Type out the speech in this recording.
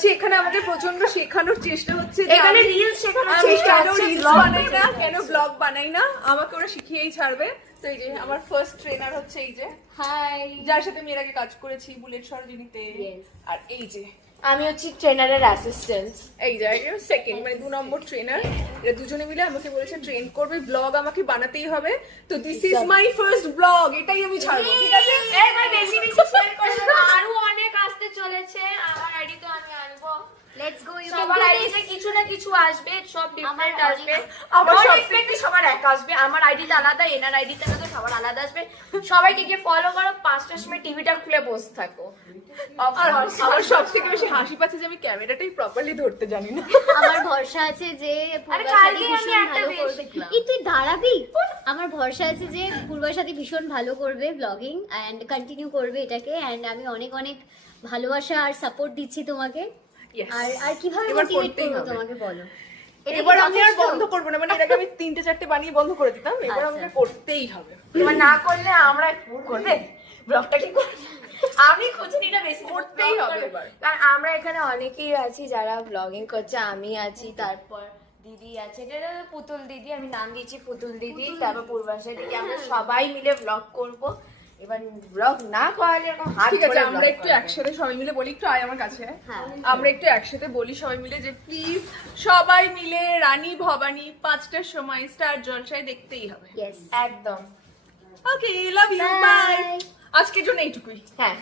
আচ্ছা এখানে আমাদের প্রচন্ড শেখানোর চেষ্টা হচ্ছে যে এখানে আমি- রিলস শেখানোর আমি চেষ্টা কেন হচ্ছে, রিলস vlog বানাই না, বানাবো। কেন ব্লগ বানাই না, আমাকে ওরা শিখিয়েই ছাড়বে। তো এই যে আমার ফার্স্ট ট্রেনার হচ্ছে এই যে, হাই, যার সাথে আমি এর আগে কাজ করেছি বুলেট সরোজিনীতে। Yes. আর এই যে আমি হচ্ছি ট্রেনারের অ্যাসিস্ট্যান্ট। এই যে সেকেন্ড মানে 2 নম্বর ট্রেনার, এরা দুজনে মিলে আমাকে বলেছে ট্রেন করবে, ব্লগ আমাকে বানাতেই হবে। তো this is my first blog, এটাই আমি ছাড়বো, ঠিক আছে? এবার বেশি বেশি শেয়ার করো, আরো অনেক আসতে চলেছে। আমার আইডি তো আমি আনবো, লেটস গো, ইউ সবার ক্যান আইডিতে কিছু না কিছু আসবে, সব ডিফারেন্ট আমার আসবে। আমার আমার সব এক্সপেক্টে সবার এক আসবে, আমার আইডিতে আলাদা, এনার আইডিতে আলাদা, সবার আলাদা আসবে। সবাইকে গিয়ে ফলো করো, 5টার সময় টিভিটা খুলে বসে থাকো। আর আমার সব থেকে বেশি হাসি পাচ্ছে যে আমি ক্যামেরাটাই প্রপারলি ধরতে জানি না। আমার ভরসা আছে যে কালকে পূর্বাশাদি আমি ভীষণ একটা ভালো বেশ করবে। শিখলাম। এই তুই দাঁড়াবি? আমার ভরসা আছে যে পূর্বাশাদি ভীষণ ভালো করবে ব্লগিং এন্ড কন্টিনিউ করবে এটাকে, এন্ড আমি অনেক অনেক ভালোবাসা আর সাপোর্ট দিচ্ছি তোমাকে। Yes. আর কিভাবে এবার মোটিভেট করতেই করব হবে। তোমাকে বলো? এটা এবার কি আমি আর যথেষ্ট? বন্ধ করবো না, মানে এর আগে আমি 3টে 4টে বানিয়ে বন্ধ করে দিতাম, এবার আচ্ছা। আমাকে করতেই হবে। এবার না করলে আমরা করবে ব্লগটা কি করবে? আমি খুঁজনিটা বেশি করতেই হবে এবার। কারণ আমরা এখানে অনেকেই আছি যারা ব্লগিং করছে, আমি আছি, তারপর দিদি আছে, এটা হলো পুতুল দিদি, আমি নাম দিয়েছি পুতুল দিদি, তারপর পূর্বাশা দিদি, আমরা সবাই মিলে ব্লগ করব। এবার ব্লগ না করালে এরকম হাত ঠিক আছে, ধরে আমরা vlog একটু করা একসাথে সবাই মিলে বলি, একটু আয় আমার কাছে। হ্যাঁ। আমরা একটু একসাথে বলি সবাই মিলে যে প্লিজ সবাই মিলে রানী ভবানী 5টার সময় স্টার জলসায় দেখতেই হবে। Yes. যাবে। একদম, ওকে, লাভ ইউ, Bye. বাই। আজকের জন্য এইটুকুই। হ্যাঁ।